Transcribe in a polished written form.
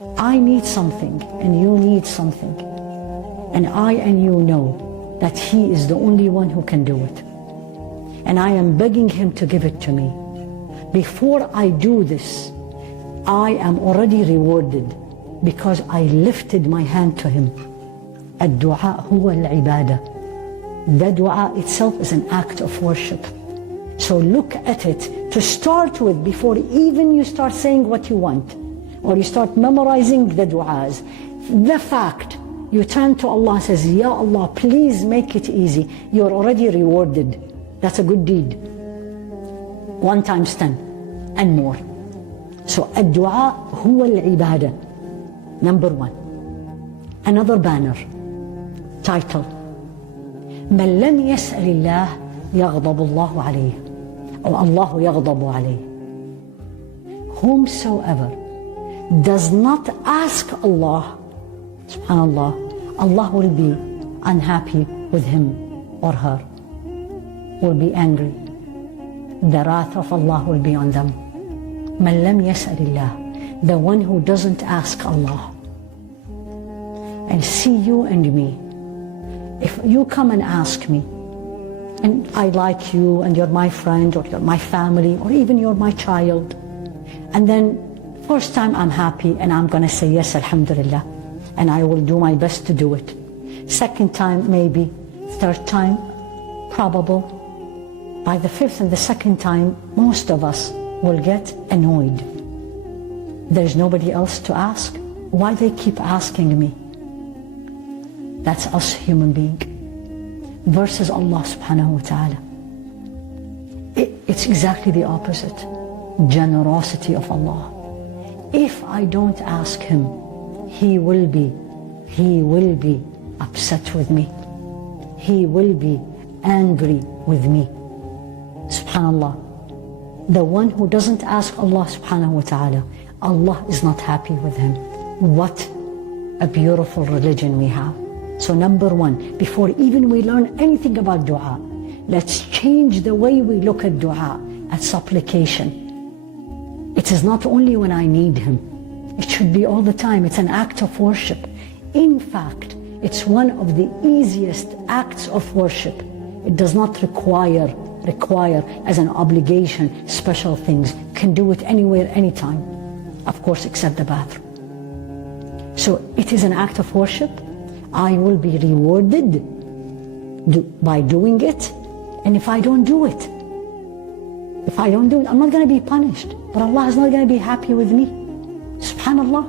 I need something and you need something, and I and you know that He is the only one who can do it, and I am begging Him to give it to me. Before I do this, I am already rewarded because I lifted my hand to Him. الدعاء هو العبادة. The dua itself is an act of worship. So look at it to start with before even you start saying what you want or you start memorizing the du'as. The fact you turn to Allah and says, Ya Allah, please make it easy. You're already rewarded. That's a good deed. 1 times 10 and more. So الدعاء هو العبادة. Number 1. Another banner. Title. من لم يسأل الله يغضب الله عليه. Or الله يغضب عليه. Whomsoever does not ask Allah, subhanallah, Allah will be unhappy with him or her, will be angry. The wrath of Allah will be on them. من لم يسأل الله, the one who doesn't ask Allah. And see you and me. If you come and ask me, and I like you, and you're my friend, or you're my family, or even you're my child, and then first time I'm happy, and I'm going to say yes, alhamdulillah, and I will do my best to do it. Second time, maybe. Third time, probable. By the fifth and the second time, most of us will get annoyed. There's nobody else to ask. Why they keep asking me? That's us human being versus Allah subhanahu wa ta'ala. It's exactly the opposite. Generosity of Allah. If I don't ask Him, He will be upset with me. He will be angry with me. Subhanallah. The one who doesn't ask Allah subhanahu wa ta'ala, Allah is not happy with him. What a beautiful religion we have. So number 1, before even we learn anything about dua, let's change the way we look at dua, at supplication. It is not only when I need Him. It should be all the time. It's an act of worship. In fact, it's one of the easiest acts of worship. It does not require as an obligation special things. Can do it anywhere, anytime. Of course, except the bathroom. So it is an act of worship. I will be rewarded by doing it. And if I don't do it, I'm not going to be punished. But Allah is not going to be happy with me. Subhanallah.